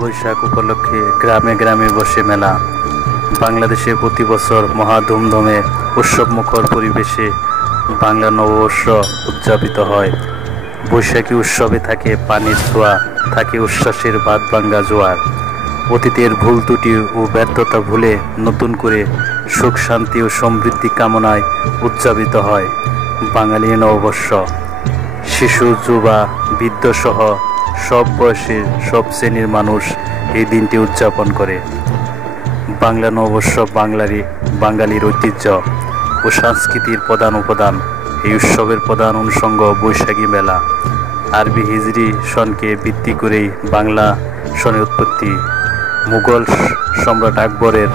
বৈশাখ উপলক্ষে গ্রামে গ্রামে বসে মেলা। বাংলাদেশে প্রতি বছর মহা ধুমধামে উৎসবমুখর পরিবেশে বাংলা নববর্ষ উদযাপিত হয়। বৈশাখী উৎসবে থাকে পানির ছোঁয়া, থাকে উচ্ছ্বাসের বাঁধ ভাঙ্গা জোয়ার। অতীতের ভুল ত্রুটি ও ব্যর্থতা ভুলে নতুন করে সুখ শান্তি ও সমৃদ্ধি কামনায় উদযাপিত হয় বাঙালি নববর্ষ। শিশু, যুবা, বৃদ্ধসহ সব বয়সের সব শ্রেণীর মানুষ এই দিনটি উদযাপন করে। বাংলা নববর্ষ বাঙালির ঐতিহ্য ও সংস্কৃতির প্রধান উপাদান। এই উৎসবের প্রধান অনুষঙ্গ বৈশাখী মেলা। আরবি হিজরি সনকে ভিত্তি করেই বাংলা সনের উৎপত্তি। মুঘল সম্রাট আকবরের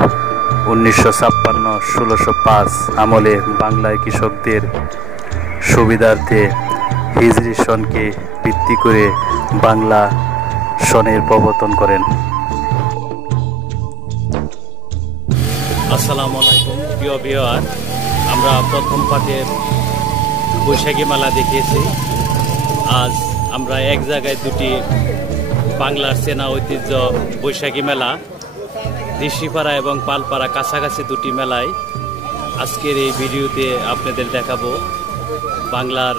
1956-1605 আমলে বাংলায় কৃষকদের সুবিধার্থে হিজরি সনকে ভিত্তি করে বাংলা সনের প্রবর্তন করেন। আসসালামু আলাইকুম প্রিয় ভিউয়ার, আমরা প্রথম পার্টে বৈশাখী মেলা দেখিয়েছি। আজ আমরা এক জায়গায় দুটি বাংলার চেনা ঐতিহ্য বৈশাখী মেলা, ঋষিপাড়া এবং পালপাড়া কাছাকাছি দুটি মেলায় আজকের এই ভিডিওতে আপনাদের দেখাবো বাংলার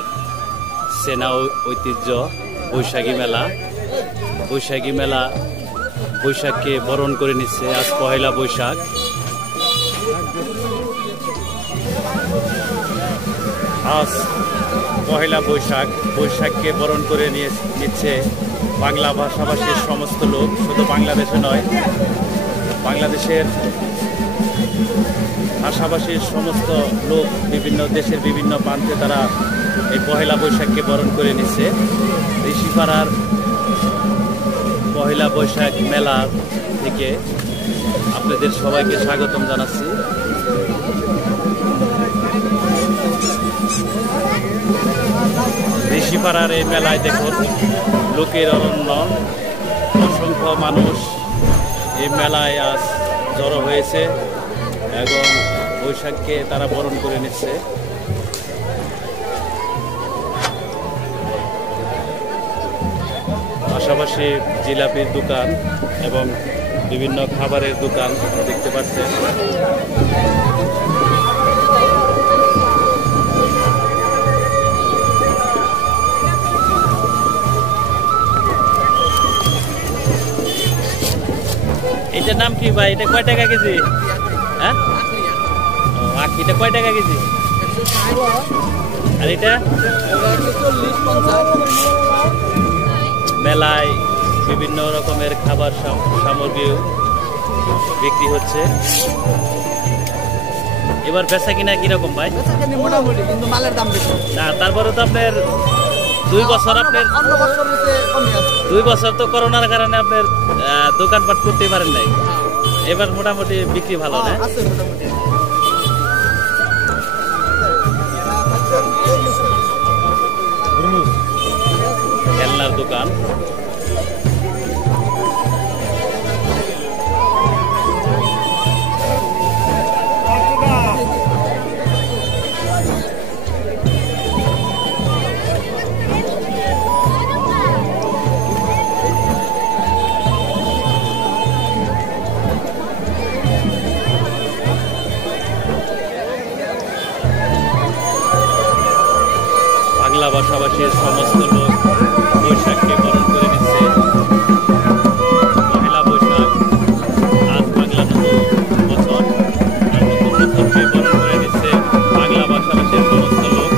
চেনা ঐতিহ্য বৈশাখী মেলা। বৈশাখী মেলা বৈশাখকে বরণ করে নিচ্ছে। আজ পহেলা বৈশাখ। আজ পহেলা বৈশাখ, বৈশাখকে বরণ করে নিচ্ছে বাংলা ভাষাভাষীর সমস্ত লোক। শুধু বাংলাদেশে নয়, বাংলাদেশের ভাষাভাষীর সমস্ত লোক বিভিন্ন দেশের বিভিন্ন প্রান্তে তারা এই পহেলা বৈশাখকে বরণ করে নিচ্ছে। ঋষিপাড়ার পহেলা বৈশাখ মেলা থেকে আপনাদের সবাইকে স্বাগতম জানাচ্ছি। ঋষিপাড়ার এই মেলায় দেখুন লোকের অরণ্য, অসংখ্য মানুষ এই মেলায় আজ জড়ো হয়েছে এবং বৈশাখকে তারা বরণ করে নিচ্ছে। পাশাপাশি জিলাপির দোকান এবং বিভিন্ন খাবারের দোকান দেখতে পাচ্ছেন। এটার নাম কি ভাই? এটা কয় টাকা কেজি? হ্যাঁ, আখিটা কয় টাকা কেজি? আর এটা মেলায় বিভিন্ন রকমের খাবার সামগ্রী বিক্রি হচ্ছে। এবার বেচা কিনা কিরকম ভাই? মোটামুটি, কিন্তু মালের দাম বেশি না। তারপরে তো আপনার 2 বছর, আপনার 2 বছর তো করোনার কারণে আপনার দোকানপাট করতে পারেন নাই। এবার মোটামুটি বিক্রি ভালো না? খেলনার দোকান, বাংলা ভাষাভাষীর সমস্ত লোক বৈশাখকে বরণ করে নিচ্ছে। পহেলা বৈশাখ, আজ বাংলা নতুন বছর, আর নতুন বছরকে বরণ করে নিচ্ছে বাংলা ভাষাভাষীর সমস্ত লোক।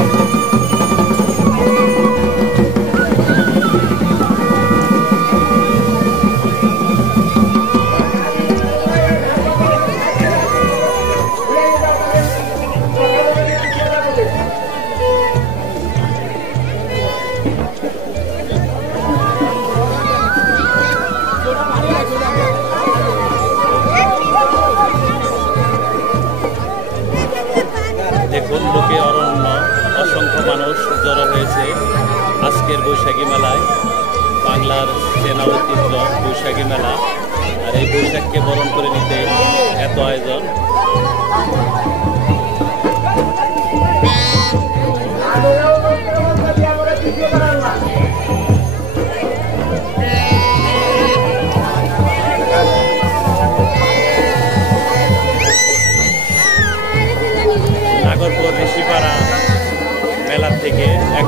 দেখুন লোকে অরণ্য, অসংখ্য মানুষ জড়ো হয়েছে আজকের বৈশাখী মেলায়। বাংলার চেনা ঐতিহ্য বৈশাখী মেলা, আর এই বৈশাখকে বরণ করে নিতে এত আয়োজন।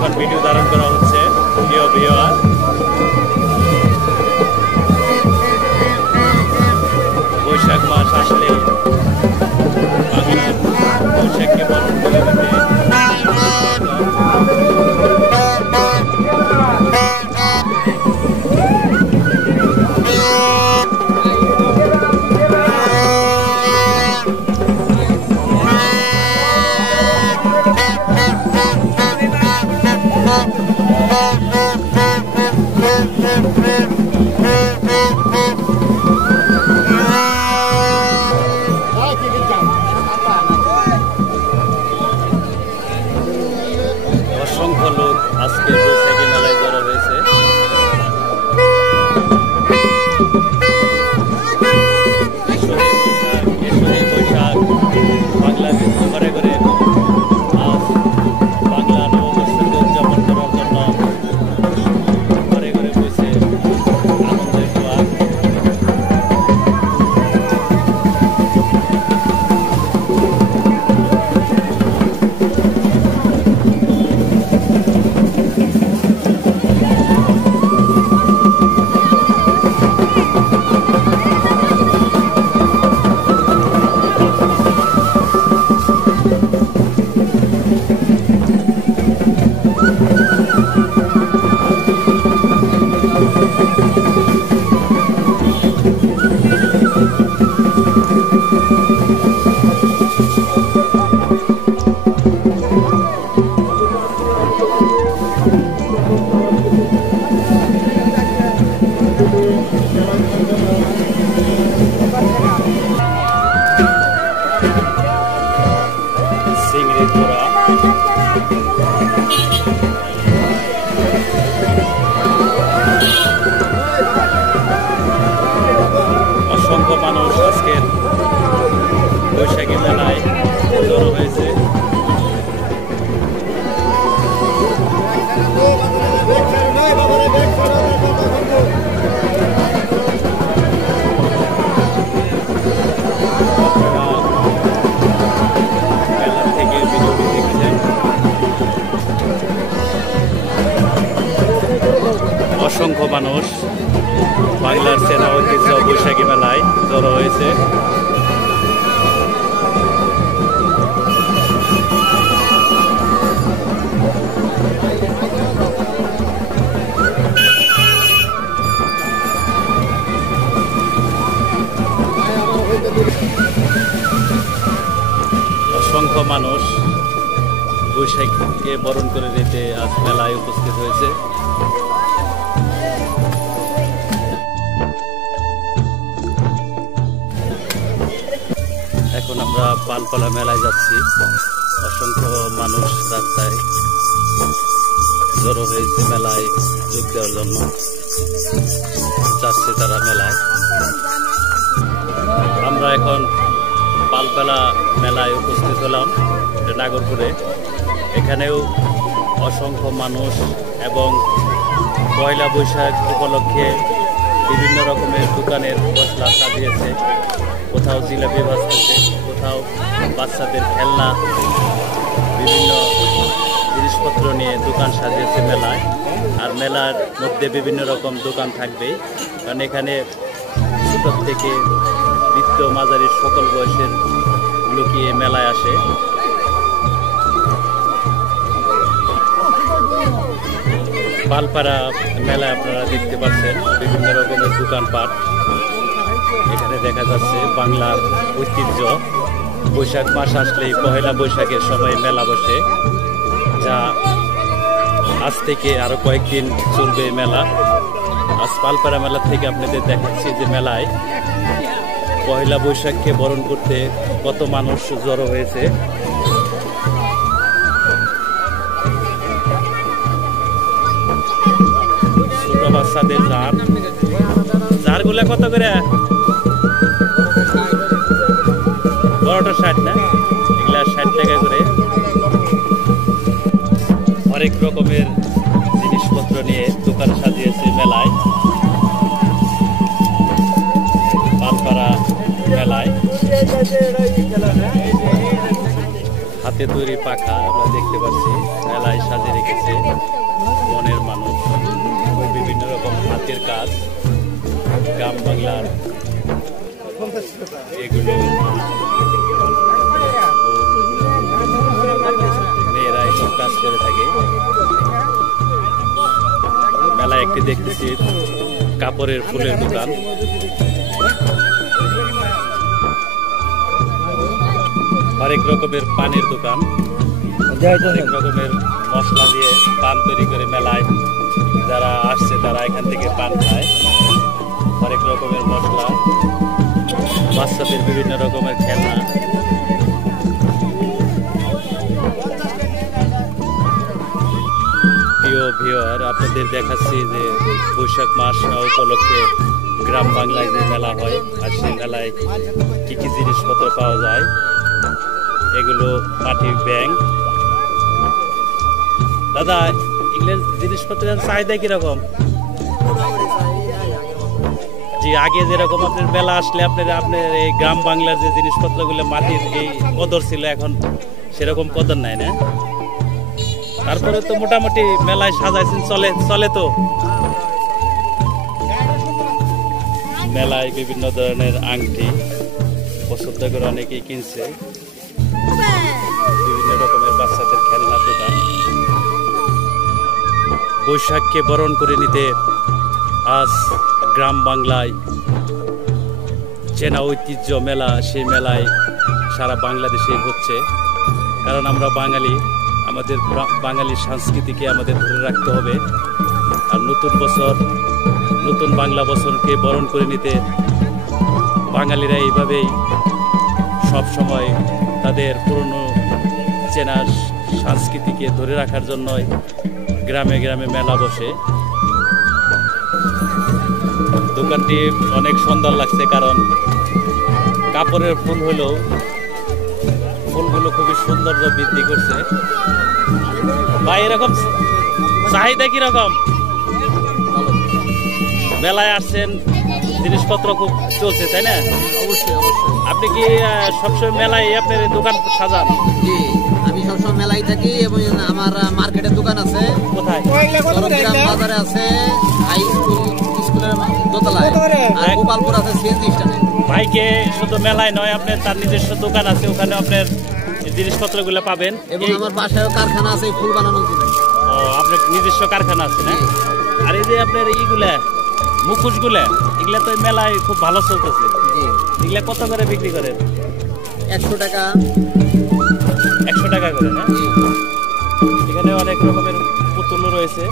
এখন ভিডিও ধারণ করা হচ্ছে। প্রিয় ভিউয়ার, বৈশাখ মাস আসলে বাংলার বৈশাখকে বরণ করে দিতে অসংখ্য লোক আজকে বৈশাখী মেলায় জড়ো হয়েছে। এসরি বৈশাখ বাংলাদেশ ঘরে ঘরে আজ বাংলা নববর্ষকে উদযাপন করার জন্য ঘরে ঘরে বসে আনন্দের জোয়ার। চিংড়ির পোড়া, অসংখ্য মানুষ আজকের বৈশাখী মেলায় জড়ো হয়েছে। মেলা থেকে ভিডিওটি দেখছেন। অসংখ্য মানুষ বাংলার সেনা ঐতিহ্য বৈশাখী মেলায় জড়ো হয়েছে। অসংখ্য মানুষ বৈশাখীকে বরণ করে দিতে আজ মেলায় উপস্থিত হয়েছে। এখন আমরা পালপালা মেলায় যাচ্ছি। অসংখ্য মানুষ রাস্তায় জড়ো হয়েছে মেলায় যোগ দেওয়ার জন্য, যাচ্ছে তারা মেলায়। আমরা এখন পালপালা মেলায় উপস্থিত হলাম নাগরপুরে। এখানেও অসংখ্য মানুষ এবং পয়লা বৈশাখ উপলক্ষে বিভিন্ন রকমের দোকানের মশলা সাজিয়েছে। কোথাও জিলাপি ভাজতেছে, কোথাও বাচ্চাদের খেলনা, বিভিন্ন জিনিসপত্র নিয়ে দোকান সাজিয়েছে মেলায়। আর মেলার মধ্যে বিভিন্ন রকম দোকান থাকবে, কারণ এখানে ছোট থেকে বৃদ্ধ মাঝারি সকল বয়সের লোকই এই মেলায় আসে। পালপাড়া মেলায় আপনারা দেখতে পাচ্ছেন বিভিন্ন রকমের দোকানপাট। এখানে দেখা যাচ্ছে বাংলার ঐতিহ্য। বৈশাখ মাস আসলেই পহেলা বৈশাখের সময় মেলা বসে, যা আজ থেকে আরো কয়েকদিন চলবে মেলা। আজ পালপাড়া মেলা থেকে আপনাদের দেখাচ্ছি যে মেলায় পহেলা বৈশাখকে বরণ করতে কত মানুষ জড়ো হয়েছে। ছোট বাচ্চাদের জারগুলা কত করে? বড়টা 60 না, এগুলা 60 টাকা করে। অনেক রকমের জিনিসপত্র নিয়ে দোকান সাজিয়েছে মেলায়, পালপাড়া মেলায়। হাত হাতে তৈরি পাখা আমরা দেখতে পাচ্ছি মেলায় সাজিয়ে রেখেছে মনের মানুষ। বিভিন্ন রকম হাতের কাজ, গ্রাম বাংলার এগুলো মেয়েরা এসব কাজ করে থাকে। মেলায় একটি দেখতেছি কাপড়ের ফুলের দোকান। হরেক রকমের পানের দোকান, হরেক রকমের মশলা দিয়ে পান তৈরি করে মেলায় যারা আসছে তারা এখান থেকে পান খায়। হরেক রকমের মশলা, বাচ্চাদের বিভিন্ন রকমের খেলনা। প্রিয় ভিউয়ার, আপনাদের দেখাচ্ছি যে বৈশাখ মাস উপলক্ষে গ্রাম বাংলায় যে মেলা হয় আর সেই মেলায় কি কি জিনিসপত্র পাওয়া যায়। এগুলো মাটির ব্যাংক। দাদা, এগুলোর জিনিসপত্রের চাহিদা কিরকম? জি, আগে যেরকম আপনার মেলা আসলে আপনার এই গ্রাম বাংলার যে জিনিসপত্রগুলো মাটির এই কদর ছিল, এখন সেরকম কদর নাই না? তারপরে তো মোটামুটি মেলায় সাজাইছেন, চলে তো। মেলায় বিভিন্ন ধরনের আংটি পছন্দ করে অনেকেই কিনছে। বিভিন্ন রকমের বাচ্চাদের খেলনা দোকান। বৈশাখকে বরণ করে নিতে আজ গ্রাম বাংলায় চেনা ঐতিহ্য মেলা, সেই মেলায় সারা বাংলাদেশে হচ্ছে। কারণ আমরা বাঙালি, আমাদের বাঙালির সংস্কৃতিকে আমাদের ধরে রাখতে হবে। আর নতুন বছর, নতুন বাংলা বছরকে বরণ করে নিতে বাঙালিরা এইভাবেই সব সময় তাদের পুরনো চেনা সংস্কৃতিকে ধরে রাখার জন্যই গ্রামে গ্রামে মেলা বসে। দোকানটি অনেক সুন্দর লাগছে, কারণ কাপড়ের ফুল হলেও ফুলগুলো খুবই সৌন্দর্য বৃদ্ধি করছে। ভাই, এরকম চাহিদা কিরকম? মেলায় আসছেন, জিনিসপত্র খুব চলছে, তাই না? অবশ্যই অবশ্যই। আপনি কি সবসময় মেলায় আপনার দোকান সাজান? জি, আমি সবসময় মেলায় থাকি এবং আমার মার্কেটের দোকান আছে। কোথায়? চরমগ্রাম বাজারে আছে, হাই স্কুলের দোতলায়, আর গোপালপুর আছে সিএনজি স্ট্যান্ডে। ভাইকে শুধু মেলায় নয়, আপনার তার নিজস্ব দোকান আছে, ওখানে আপনার জিনিসপত্রগুলো পাবেন। এবং আমার বাসায় কারখানা আছে ফুল বানানোর জন্য। ও, আপনার নিজস্ব কারখানা আছে না? আর এই যে আপনার এইগুলা মুখোশগুলা, এগুলা তো মেলায় খুব ভালো চলতেছে। জি। এগুলা কত করে বিক্রি করেন? 100 টাকা। 100 টাকা করে না? জি। এখানে অনেক রকমের পুতুলও রয়েছে।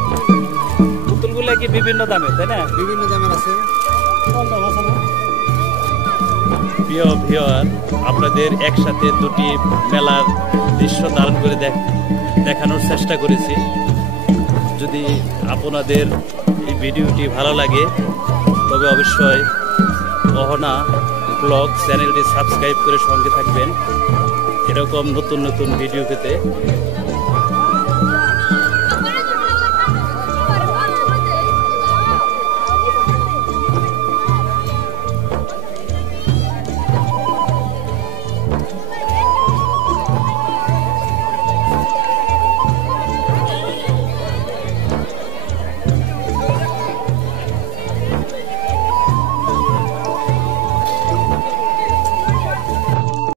পুতুলগুলা কি বিভিন্ন দামে, তাই না? বিভিন্ন দামের আছে। প্রিয় ভিউয়ার, আপনাদের একসাথে দুটি মেলার দৃশ্য ধারণ করে দেখানোর চেষ্টা করেছি। যদি আপনাদের এই ভিডিওটি ভালো লাগে তবে অবশ্যই অহনা ব্লগ চ্যানেলটি সাবস্ক্রাইব করে সঙ্গে থাকবেন এরকম নতুন নতুন ভিডিও পেতে।